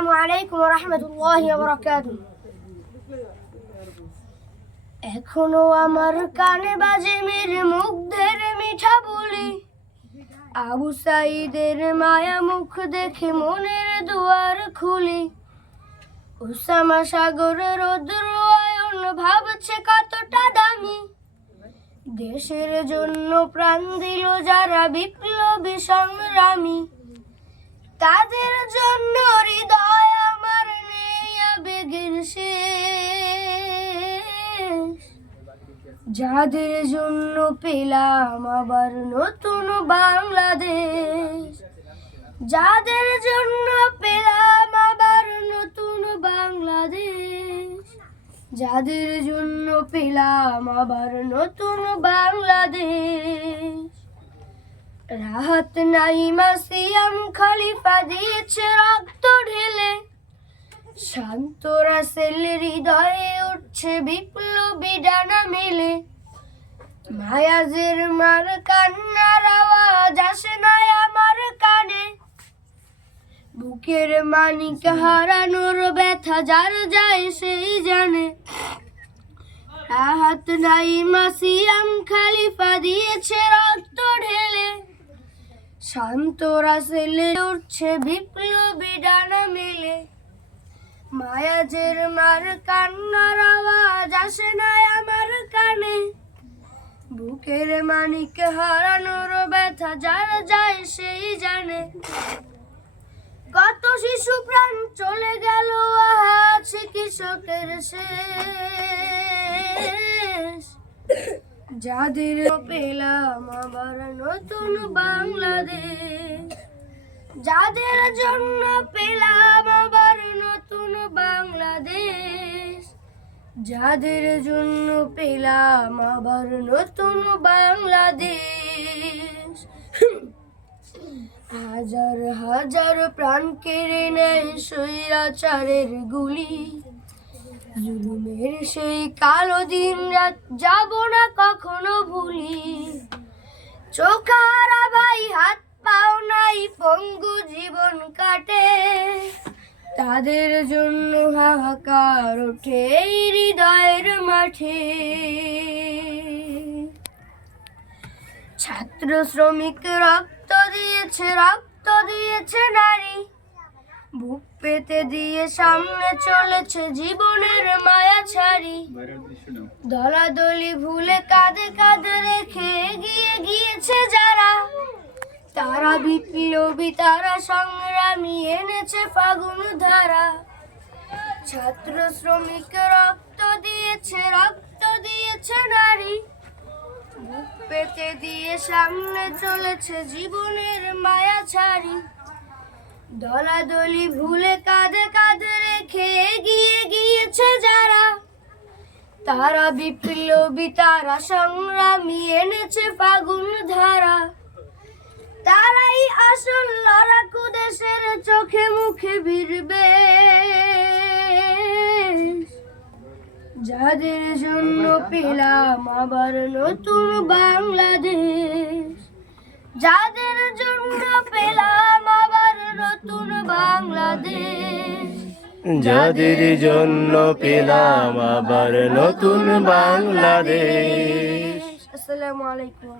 আসসালামু আলাইকুম ওয়া রাহমাতুল্লাহি ওয়া বারাকাতুহু। এখনো আমার কানে বাজে মীর মুগ্ধের মিঠা বলি, আবু সাঈদের মায়া মুখ দেখে মনের দুয়ার খুলি। উসামা সাগর রৌদ্র আয়ন ভাবছে কতটা দামি, দেশের জন্য প্রাণ দিল যারা বিপ্লবী সংগ্রামী। তাদের জন্য হৃদয় আমার নেই আবেগের শেষ, যাদের জন্য পেলাম আবার নতুন বাংলাদেশ, যাদের জন্য পেলাম আবার নতুন বাংলাদেশ, যাদের জন্য পেলাম আবার নতুন বাংলাদেশ। রাহাত নাইমা সিয়াম খলিফা দিয়েছে রক্ত ঢেলে, শান্ত রাসেল হৃদয়ে উঠছে বিপ্লবী ডানা মেলে। মায়াজের মার কান্নার আওয়াজ আসে না আমার কানে, বুকের মানিক হারানোর ব্যথা যার যায় সেই জানে। রাহাত নাইমা সিয়াম খলিফা দিয়েছে রক্ত ঢেলে, শান্ত রাসেলে উঠছে বিপ্লবী ডানা মেলে। মায়াজের মার কান্নার আওয়াজ আসে না আমার কানে, বুকের মানিক হারানোর ব্যথা যার যায় সেই জানে। কত শিশু প্রাণ চলে গেল আছে কৃষকের শেষ, যাদের পেলাম আবার নতুন বাংলাদেশ, যাদের জন্য পেলাম আবার নতুন বাংলাদেশ, যাদের জন্য পেলাম আবার নতুন বাংলাদেশ। হাজার হাজার প্রাণ কেড়ে নেয় স্বৈরাচারের গুলি, জুলুমের সেই কালো দিন রাত যাব না কখনো ভুলি। চোখারা ভাই হাত পাও নাই পঙ্গু জীবন কাটে, তাদের জন্য হাহাকার ওঠে এই হৃদয়ের মাঠে। ছাত্র শ্রমিক রক্ত দিয়েছে নারী, বুক পেতে দিয়ে সামনে চলেছে জীবনের মায়া ছাড়ি। দলাদলি ভুলে কাঁধে কাঁধে রেখে এগিয়ে গিয়েছে যারা, তারা বিপ্লবী তারা সংগ্রামী এনেছে ফাগুন ধারা। ছাত্র শ্রমিক রক্ত দিয়েছে নারী, বুক পেতে দিয়ে সামনে চলেছে জীবনের মায়া ছাড়ি। দলাদলি ভুলে কাঁধে কাঁধে রেখে এগিয়ে গিয়েছে যারা, তারা বিপ্লবী তারা সংগ্রামী এনেছে ফাগুন ধারা। তারাই আসল লড়াকু দেশের চোখে মুখে ভিড়বে, যাদের জন্য পেলাম আবার নতুন বাংলাদেশ, যাদের জন্য পেলাম আবার নতুন বাংলাদেশ, যাদের জন্য পেলাম আবার নতুন বাংলাদেশ। আসসালামু আলাইকুম।